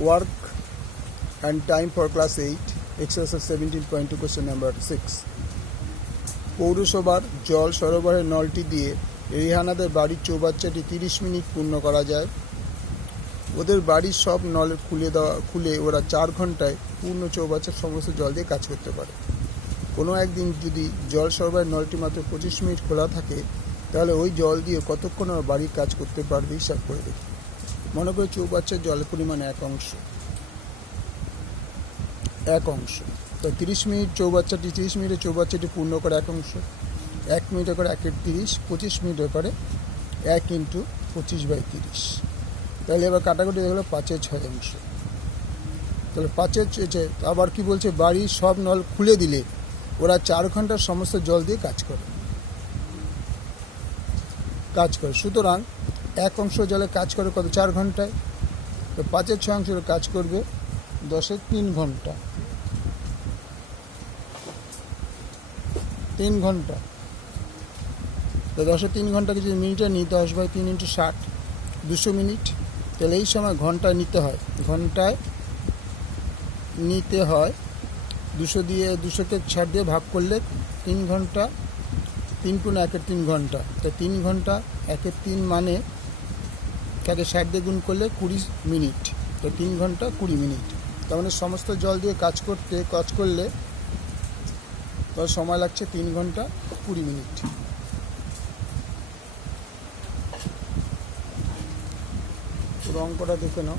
Work and time for class 8, exercise 17.2, question number 6. পৌরসভার জল সরবরাহের নলটি দিয়ে রেহানাদের বাড়ির চৌবাচ্চাটি 30 মিনিট পূর্ণ করা যায়। ওদের বাড়ির সব নল খুলে ওরা 4 ঘন্টায় পূর্ণ চৌবাচ্চার সমস্ত জল দিয়ে কাজ করতে পারে। কোনো একদিন যদি জল সরবরাহের নলটি মাত্র 25 মিনিট খোলা থাকে, তাহলে ওই জল দিয়ে কতক্ষণ ওরা বাড়ির কাজ করতে পারবে হিসাব করে দেখি। মনে করে চৌবাচ্চার জলের পরিমাণ 1 অংশ, তো 30 মিনিট চৌবাচ্চাটি 30 মিনিটে চৌবাচ্চাটি পূর্ণ করে 1 অংশ, 1 মিনিটে করে 1 30, 25 মিনিটে করে 1 × 25/30। তাহলে এবার কাটাকুটি দেখলো 5/6 অংশ। তাহলে 5/6, আবার কি বলছে, বাড়ির সব নল খুলে দিলে ওরা 4 ঘন্টার সমস্ত জল দিয়ে কাজ করে। সুতরাং 1 অংশ জলে কাজ করে কত? 4 ঘন্টায়। তো 5/6 অংশ কাজ করবে 10-এ 3 ঘন্টা, 3 ঘন্টা। তো 10-এ 3 ঘন্টাকে যদি মিনিটে নিই, 10/3 × 60, 200 মিনিট। তাহলে এই সময় ঘন্টায় নিতে হয় 200 দিয়ে 200কে 60 দিয়ে ভাগ করলে 3 ঘন্টা, 3 × 1 = 3 ঘন্টা। তো 3 ঘন্টা 1/3 মানে তাকে 60 দিয়ে গুণ করলে 20 মিনিট। তো 3 ঘন্টা 20 মিনিট। তার মানে সমস্ত জল দিয়ে কাজ করলে তার সময় লাগছে 3 ঘন্টা 20 মিনিট। পুরো অঙ্কটা দেখে নাও।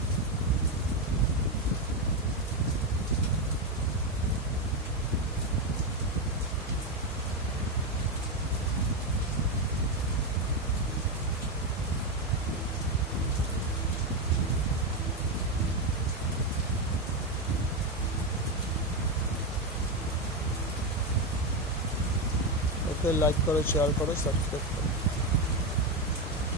ওকে, লাইক করো, শেয়ার করো, সাবস্ক্রাইব করো।